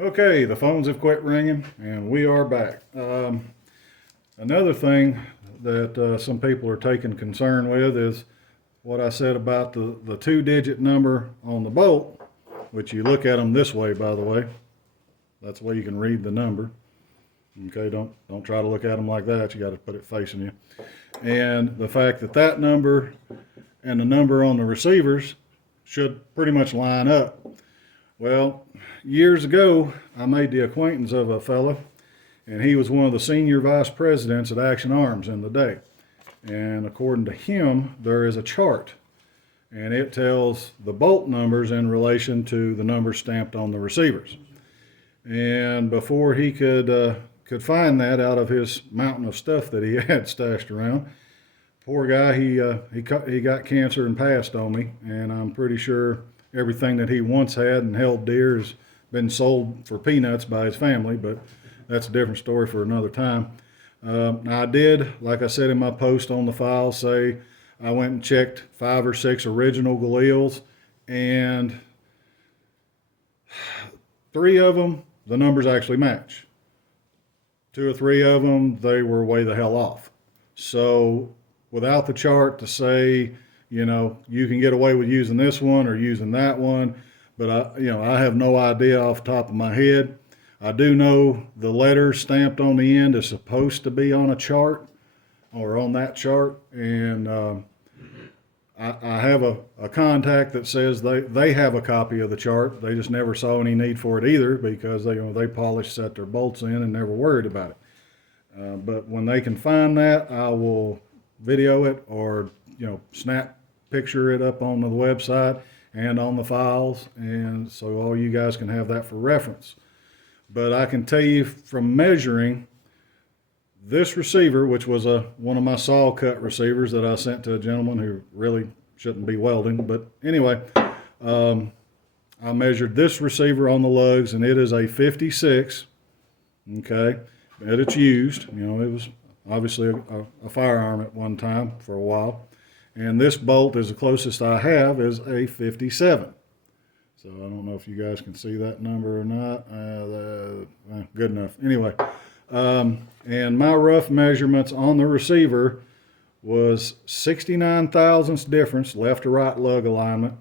Okay, the phones have quit ringing and we are back. Another thing that some people are taking concern with is what I said about the two-digit number on the bolt, which you look at them this way, by the way. That's the way you can read the number. Okay, don't try to look at them like that. You got to put it facing you. And the fact that that number and the number on the receivers should pretty much line up. Well, years ago, I made the acquaintance of a fella, and he was one of the senior vice presidents at Action Arms in the day. And according to him, there is a chart, and it tells the bolt numbers in relation to the numbers stamped on the receivers. And before he could find that out of his mountain of stuff that he had stashed around, poor guy, he got cancer and passed on me, and I'm pretty sure everything that he once had and held dear has been sold for peanuts by his family, but that's a different story for another time. I did, like I said in my post on the file, say I went and checked 5 or 6 original Galils, and 3 of them, the numbers actually match. 2 or 3 of them, they were way the hell off. So without the chart to say, you know, you can get away with using this one or using that one, but I have no idea off the top of my head. I do know the letters stamped on the end is supposed to be on a chart or on that chart, and I have a contact that says they have a copy of the chart. They just never saw any need for it either because they polished, set their bolts in, and never worried about it. But when they can find that, I will video it or snap picture it up on the website and on the files, and so all you guys can have that for reference. But I can tell you from measuring this receiver, which was one of my saw cut receivers that I sent to a gentleman who really shouldn't be welding, but anyway, I measured this receiver on the lugs, and it is a 56. Okay, and it's used. It was obviously a firearm at one time for a while. And this bolt is the closest I have is a 57. So I don't know if you guys can see that number or not. Good enough. Anyway, and my rough measurements on the receiver was 69 thousandths difference left to right lug alignment.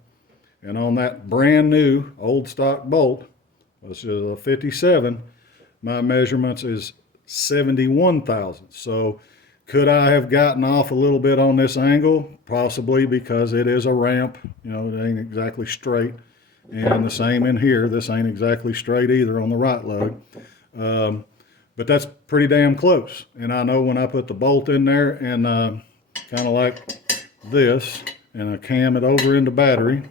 And on that brand new old stock bolt, which is a 57, my measurements is 71 thousandths. So could I have gotten off a little bit on this angle? Possibly, because it is a ramp. It ain't exactly straight. And the same in here. This ain't exactly straight either on the right lug. But that's pretty damn close. And I know when I put the bolt in there and kind of like this, and I cam it over into battery,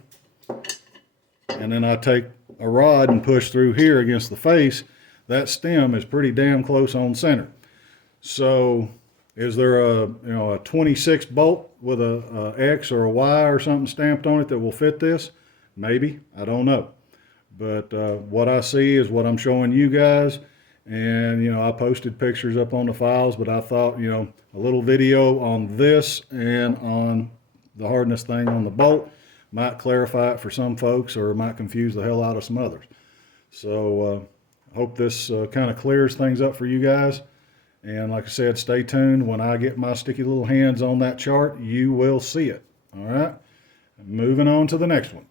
and then I take a rod and push through here against the face, that stem is pretty damn close on center. So is there a 26 bolt with a X or a Y or something stamped on it that will fit this? Maybe, I don't know. But what I see is what I'm showing you guys. And I posted pictures up on the files, but I thought a little video on this and on the hardness thing on the bolt might clarify it for some folks, or it might confuse the hell out of some others. So I hope this kind of clears things up for you guys. And like I said, stay tuned. When I get my sticky little hands on that chart, you will see it. All right. Moving on to the next one.